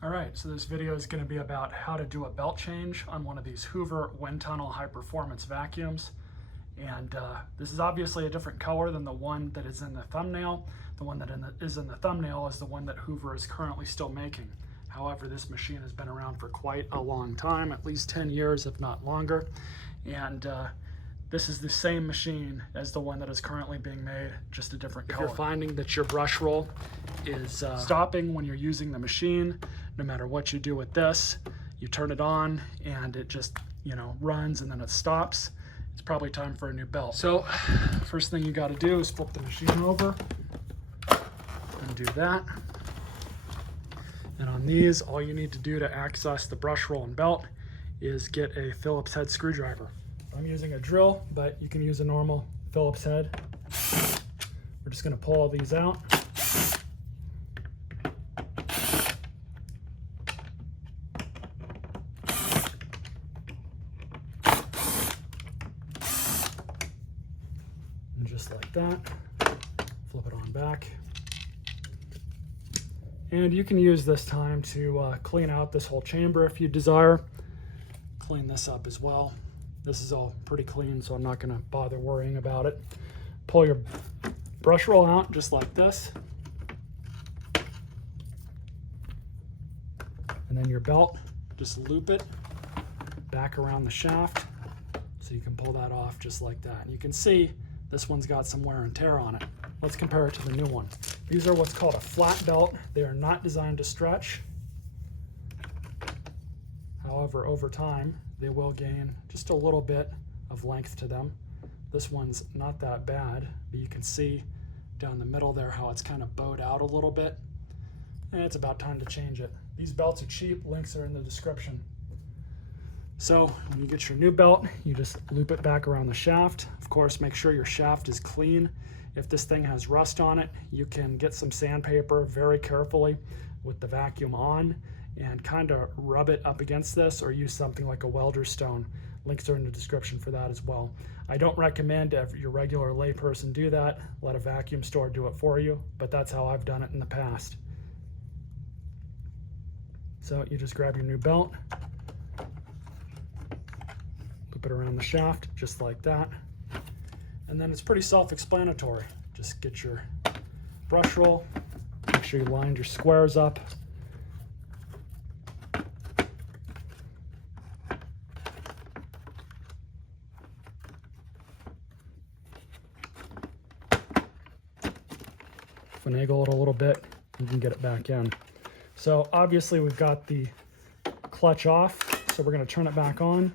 All right, so this video is going to be about how to do a belt change on one of these Hoover WindTunnel high performance vacuums. And this is obviously a different color than the one that is in the thumbnail. The one that is in the thumbnail is the one that Hoover is currently still making. However, this machine has been around for quite a long time, at least 10 years, if not longer. And this is the same machine as the one that is currently being made, just a different color. If you're finding that your brush roll is stopping when you're using the machine, no matter what you do with this, you turn it on and it just, runs and then it stops, it's probably time for a new belt. So first thing you got to do is flip the machine over and do that. And on these, all you need to do to access the brush roll and belt is get a Phillips head screwdriver. I'm using a drill, but you can use a normal Phillips head. We're just going to pull all these out. And just like that, flip it on back. And you can use this time to clean out this whole chamber if you desire. Clean this up as well. This is all pretty clean, so I'm not going to bother worrying about it. Pull your brush roll out just like this. And then your belt, just loop it back around the shaft so you can pull that off just like that. And you can see this one's got some wear and tear on it. Let's compare it to the new one. These are what's called a flat belt. They are not designed to stretch. However, over time, they will gain just a little bit of length to them. This one's not that bad, but you can see down the middle there how it's kind of bowed out a little bit. And it's about time to change it. These belts are cheap, links are in the description. So when you get your new belt, you just loop it back around the shaft. Of course, make sure your shaft is clean. If this thing has rust on it, you can get some sandpaper very carefully with the vacuum on and kind of rub it up against this, or use something like a Welders Stone. Links are in the description for that as well. I don't recommend if your regular layperson do that. Let a vacuum store do it for you, but that's how I've done it in the past. So you just grab your new belt, loop it around the shaft just like that, and then it's pretty self-explanatory. Just get your brush roll, make sure you lined your squares up. Finagle it a little bit, you can get it back in. So obviously we've got the clutch off, so we're going to turn it back on,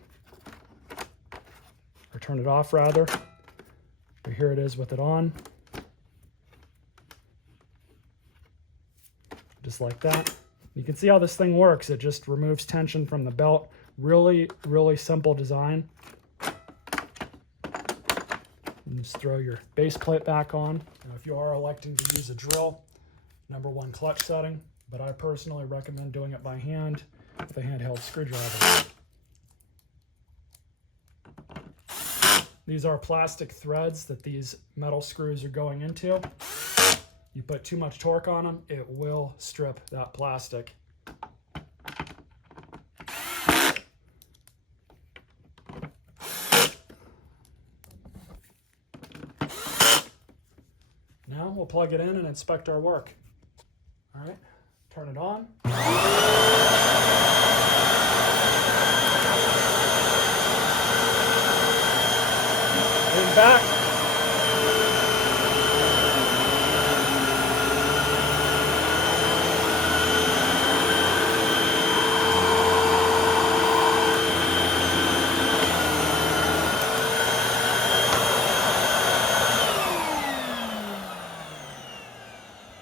or turn it off rather. But here it is with it on. Just like that. You can see how this thing works. It just removes tension from the belt. Really, really simple design. And just throw your base plate back on. Now, if you are electing to use a drill, #1 clutch setting, but I personally recommend doing it by hand with a handheld screwdriver. These are plastic threads that these metal screws are going into. You put too much torque on them, it will strip that plastic. Now we'll plug it in and inspect our work. All right, turn it on. Lean back.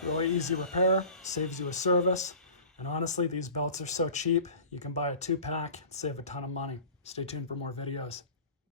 Really easy repair, saves you a service, and honestly, these belts are so cheap, you can buy a 2-pack and save a ton of money. Stay tuned for more videos.